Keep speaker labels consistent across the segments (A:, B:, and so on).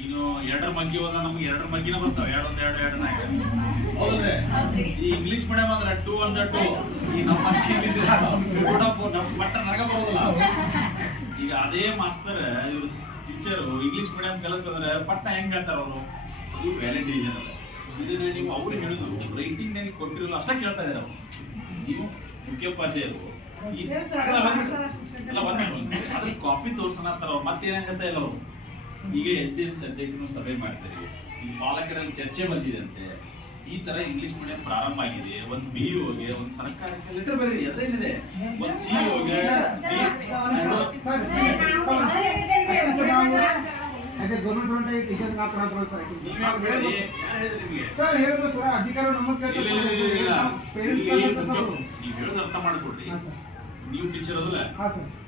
A: ಇನ್ನು ಎರಡರ ಮಗ್ಗಿ ಹೋದ ನಮ್ಗೆ ಎರಡರ ಮಗ್ಗಿನ ಬರ್ತಾವ. ಎರಡು ಒಂದ್ ಎರಡು ಎರಡು ನಾಲ್ಕು. ಹೌದ್ರಿ ಈ ಇಂಗ್ಲಿಷ್ ಮೀಡಿಯಂ ಅಂದ್ರೆ ಟೂ ಒನ್ ಟೂ ಈ ನಮ್ಮ ಇಂಗ್ಲಿಷ್ ಕೂಡ ಫೋರ್ ನಮ್ಮ ಮಟ್ಟ ನನಗ ಬರೋದಿಲ್ಲ. ಈಗ ಅದೇ ಮಾಸ್ತರ್ ಇವರು ಟೀಚರ್ ಇಂಗ್ಲಿಷ್ ಮೀಡಿಯಂ ಕಲಿಸಂದ್ರೆ ಪಟ್ಟ ಹೆಂಗ್ ಹೇಳ್ತಾರ ಅವರು? ಇದು ವ್ಯಾಲಿಡ್ ಅದ ಇದನ್ನ ನೀವು ಅವ್ರು ಹೇಳುದು ರೈಟಿಂಗ್ ನನಗೆ ಕೊಟ್ಟಿರಲ್ಲ ಅಷ್ಟೇ ಕೇಳ್ತಾ ಇದಾರೆ ಅವರು. ನೀವು ಮುಖ್ಯೋಪಾಧ್ಯಾಯರು. ಅದ್ರ ಕಾಪಿ ತೋರ್ಸೋಣ ಅಂತಾರ ಅವ್ರು. ಮತ್ತೇನೇನ್ ಹೇಳ್ತಾ ಇಲ್ಲ ಅವರು? ಈಗ ಎಸ್ ಡಿ ಎಂ ಸಿ ಅಧ್ಯಕ್ಷರು ಸಭೆ ಮಾಡ್ತಾರೆ ಈ ಪಾಲಕರಲ್ಲಿ ಚರ್ಚೆ ಬಂದಿದೆ ಈ ತರ ಇಂಗ್ಲಿಷ್ ಮೀಡಿಯಂ ಪ್ರಾರಂಭ ಆಗಿದೆ ಒಂದು ಬಿ ಗೆ ಒಂದು ಸರ್ಕಾರಕ್ಕೆ ಲೆಟರ್ ಬರೀರಿ ಅದೇನಿದೆ ಒಂದು ಸಿ ಗೆ
B: ಅದೇ ಗೌರ್ಮೆಂಟ್ ಸ್ಟೂಡೆಂಟ್ ಟೀಚರ್ಸ್ ನಾವು
A: ಹೇಳೋದು ಅರ್ಥ ಮಾಡ್ಕೊಡ್ರಿ ನೀವು ಟೀಚರ್ ಅದಲ್ಲ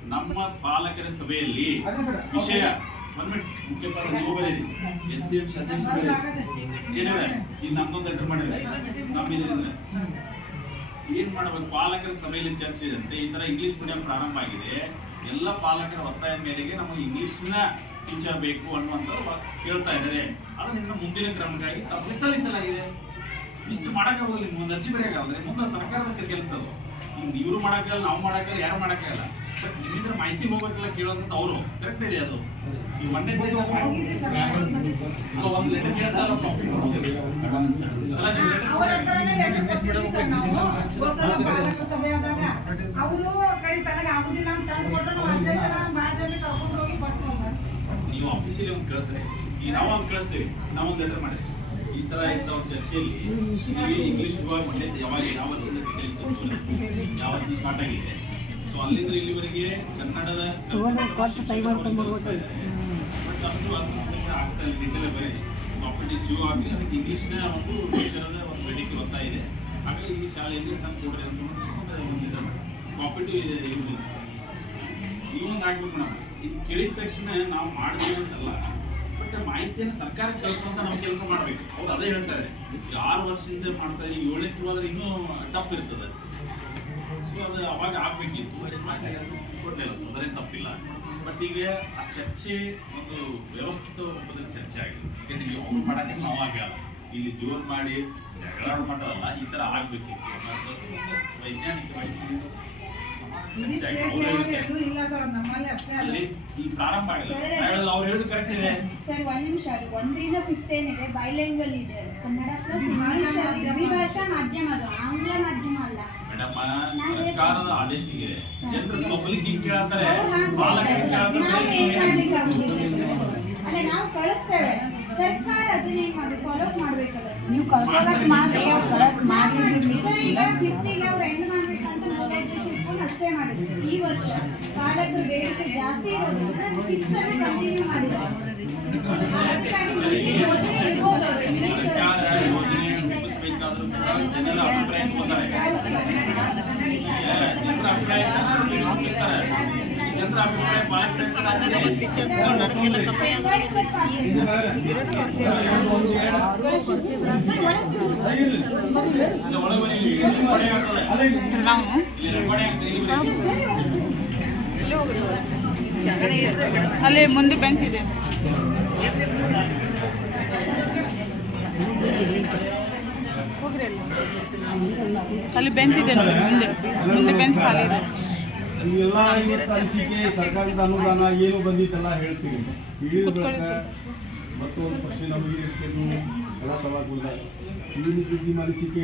A: ನಮ್ಮ ಪಾಲಕರ ಸಭೆಯಲ್ಲಿ ವಿಷಯ ಒಂದ್ ಎಸ್ ಡಿ ಎಂ ಸದಸ್ಯರು ಏನಿದೆ? ಈಗ ನಮ್ದೊಂದು ಲೆಟರ್ ಮಾಡಿದ್ರೆ ಏನ್ ಮಾಡಬೇಕು? ಪಾಲಕರ ಸಭೆಯಲ್ಲಿ ಚರ್ಚಿಸಿದಂತೆ ಈ ತರ ಇಂಗ್ಲಿಷ್ ಮೀಡಿಯಂ ಪ್ರಾರಂಭ ಆಗಿದೆ. ಎಲ್ಲ ಪಾಲಕರ ಒತ್ತಾಯ ಮೇರೆಗೆ ನಮಗೆ ಇಂಗ್ಲಿಷ್ನ ಟೀಚರ್ ಬೇಕು ಅನ್ನುವಂತ ಕೇಳ್ತಾ ಇದ್ದಾರೆ. ಅದನ್ನ ಮುಂದಿನ ಕ್ರಮಕ್ಕಾಗಿ ತಪ್ಪು ಸಲ್ಲಿಸಲಾಗಿದೆ ಇಷ್ಟು ಮಾಡಕ್ಕೆ ಹೋಗಲಿ ಮುಂದೆ ಅರ್ಜಿ ಬರೆಯಕ್ಕಾಗಲ್ಲ ಮುಂದೆ ಸರ್ಕಾರದ ಕೆಲಸ ಅದು. ಈಗ ಇವರು ಮಾಡೋಕ್ಕಾಗಲ್ಲ ನಾವು ಮಾಡೋಕ್ಕಾಗಲ್ಲ ಯಾರು ಮಾಡಕ್ಕಾಗಲ್ಲ. ಬಟ್ ನಿಮ್ಮಿಂದ ಮಾಹಿತಿ ಹೋಗ್ಬೇಕಲ್ಲ ಕೇಳೋದಂತ ಅವರು ಕರೆಕ್ಟ್ ಇದೆ ಅದು. ಈ ಅಲ್ಲ ಒಂದು ಲೆಟರ್ ಕೇಳ್ತಾರ
C: ಅವ್ರ. ಹತ್ರನೇ ಲೆಟರ್ ಕೊಟ್ಟಿದ್ದೀವಿ ಸರ್ ನಾವು
A: ಆಫೀಸಲ್ಲಿ ಒಂದು ಕಳಿಸ್ರಿ. ಈ ನಾವು ಒಂದು ಕಳಿಸ್ತೀವಿ. ನಾವು ಒಂದು ಲೆಟರ್ ಮಾಡಿದ್ವಿ. ಈ ತರ ಇದ್ದ ಒಂದು ಚರ್ಚೆಯಲ್ಲಿ ಇಂಗ್ಲಿಷ್ ಮಂಡ್ಯ ಯಾವಾಗ ಯಾವ ವರ್ಷದಿಂದ ಯಾವ ವರ್ಷ ಸ್ಟಾರ್ಟ್ ಆಗಿದೆ. ಸೊ ಅಲ್ಲಿಂದ ಇಲ್ಲಿವರೆಗೆ ಕನ್ನಡದ ಆಗ್ತಾ ಇಲ್ಲ ಬರೀ. ಕಾಂಪಿಟೇಟಿವ್ ಶೂ ಆಗಲಿ ಅದಕ್ಕೆ ಇಂಗ್ಲೀಷ್ನ ಒಂದು ಅಕ್ಷರದ ಒಂದು ಬೇಡಿಕೆ ಬರ್ತಾ ಇದೆ. ಹಾಗಾಗಿ ಈ ಶಾಲೆಯಲ್ಲಿ ತಂದು ಕೊಡ್ರಿ ಅಂತ ಕಾಂಪಿಟೇಟಿವ್ ಇದೆ ಇವೊಂದು ಆಗ್ಬೇಕು ನಾವು ಇದು ಕೇಳಿದ ತಕ್ಷಣ ನಾವು ಮಾಡಿದ್ವಿ ಅಂತಲ್ಲ ಬಟ್ ಮಾಹಿತಿಯನ್ನು ಸರ್ಕಾರ ಕೇಳ್ಕೊಂತ ನಾವು ಕೆಲಸ ಮಾಡಬೇಕು. ಅವ್ರು ಅದೇ ಹೇಳ್ತಾರೆ. ಈಗ ಆರು ವರ್ಷದಿಂದ ಮಾಡ್ತಾ ಈಗ ಏಳನೇ ತಿಂಗಳಾದ್ರೆ ಇನ್ನೂ ಟಫ್ ಇರ್ತದೆ. ಸೊ ಅದು ಅವಾಗ ಆಗ್ಬೇಕಿತ್ತು. ಕೊಡ್ಲಿಲ್ಲ ಸೊ ಅದೇ ತಪ್ಪಿಲ್ಲ. ಬಟ್ ಈಗ ಆ ಚರ್ಚೆ ಒಂದು ವ್ಯವಸ್ಥಿತ ರೂಪದಲ್ಲಿ ಚರ್ಚೆ ಆಗಿದೆ. ಯಾಕಂದ್ರೆ ಈಗ ಅವ್ರು ಮಾಡಕ್ಕೆ ನಾವು ಆಗಲ್ಲ. ಇಲ್ಲಿ ಜೋರ್ ಮಾಡಿ ಜಗಳ ಮಾಡೋದಲ್ಲ ಈ ಥರ ಆಗ್ಬೇಕಿತ್ತು. ವೈಜ್ಞಾನಿಕವಾಗಿ
C: ಇಲ್ಲ
A: ಚರ್ಚೆ ಈ ಪ್ರಾರಂಭ ಆಗಿದೆ. ಹೇಳೋದು ಅವ್ರು ಹೇಳೋದು ಕರೆಕ್ಟ್ ಇದೆ.
D: ಸರ್ ಒಂದ್ ನಿಮಿಷ ಅದು ಒಂದ್ರಿಂದ ಫಿಫ್ತ್ ಏನಿದೆ ಬೈಲಿಂಗ್ವಲ್ ಇದೆ ಅದು. ಕನ್ನಡ ಪ್ಲಸ್ ಇಂಗ್ಲಿಷ್
C: ಭಾಷಾ
D: ದ್ವಿಭಾಷಾ ಮಾಧ್ಯಮ. ಅದು ಆಂಗ್ಲ ಮಾಧ್ಯಮ ಅಲ್ಲ.
A: ಮೇಡಮ್ ಸರ್ಕಾರದ ಆದೇಶ ಇದೆ. ಜನರು ಪಬ್ಲಿಕ್ ಹಿಂಗ್ ಕೇಳ್ತಾರೆ
D: ಅವ್ರು
A: ಪಾಲಕರು ಕೇಳ್ತಾರೆ
D: ನಾವು ಏನ್
A: ಏನ್
D: ಮಾಡ್ಲಿಕ್ಕೆ ಆಗುದಿಲ್ಲ ಸರ್. ಅಲ್ಲ ನಾವು ಕಳಿಸ್ತೇವೆ. ಸರ್ಕಾರ ಅದನ್ನ ಏನ್ ಮಾಡ್ಬೇಕು? ಫಾಲೋ ಮಾಡ್ಬೇಕಲ್ಲ ಸರ್.
E: ನೀವು ಕಳ್ಸೋದಕ್ಕೆ ಮಾತ್ರ ಅವ್ರು
D: ಸರ್. ಈಗ ಫಿಫ್ತಿಗೆ ಅವ್ರು ಎಂಡ್ ಮಾಡ್ಬೇಕಂತ ನಿರ್ದೇಶ ಇಟ್ಕೊಂಡು ಅಷ್ಟೇ ಮಾಡಿದ್ರು. ಈ ವರ್ಷ ಪಾಲಕರು ಬೇಡಿಕೆ ಜಾಸ್ತಿ
A: ಜನರ ಅಭಿಪ್ರಾಯ ತಗೋತಾರೆ ಜನರ ಅಭಿಪ್ರಾಯ ರೂಪಿಸ್ತಾರೆ
E: ಅಲ್ಲಿ ಮುಂದೆ ಬೆಂಚ್ ಇದೆ. ಅಲ್ಲಿ. ಬೆಂಚ್ ಇದೆ ನೋಡಿ ಮುಂದೆ. ಮುಂದೆ ಬೆಂಚ್ ಖಾಲಿ ಇದೆ.
F: ನೀವೆಲ್ಲ ಇವತ್ತು ಸರ್ಕಾರದ ಅನುದಾನ ಏನು ಬಂದಿದ್ದೆಲ್ಲ ಹೇಳ್ತೀವಿ ತಿಳಿಬೇಕು ಮತ್ತು ಒಂದು ಪ್ರಶ್ನೆ ನಮಗೆ ಇರ್ತಿದ್ವು ಎಲ್ಲ ಸವಾಲು ಈ ಬುದ್ಧಿ ಹೇಳ್ತೀವಿ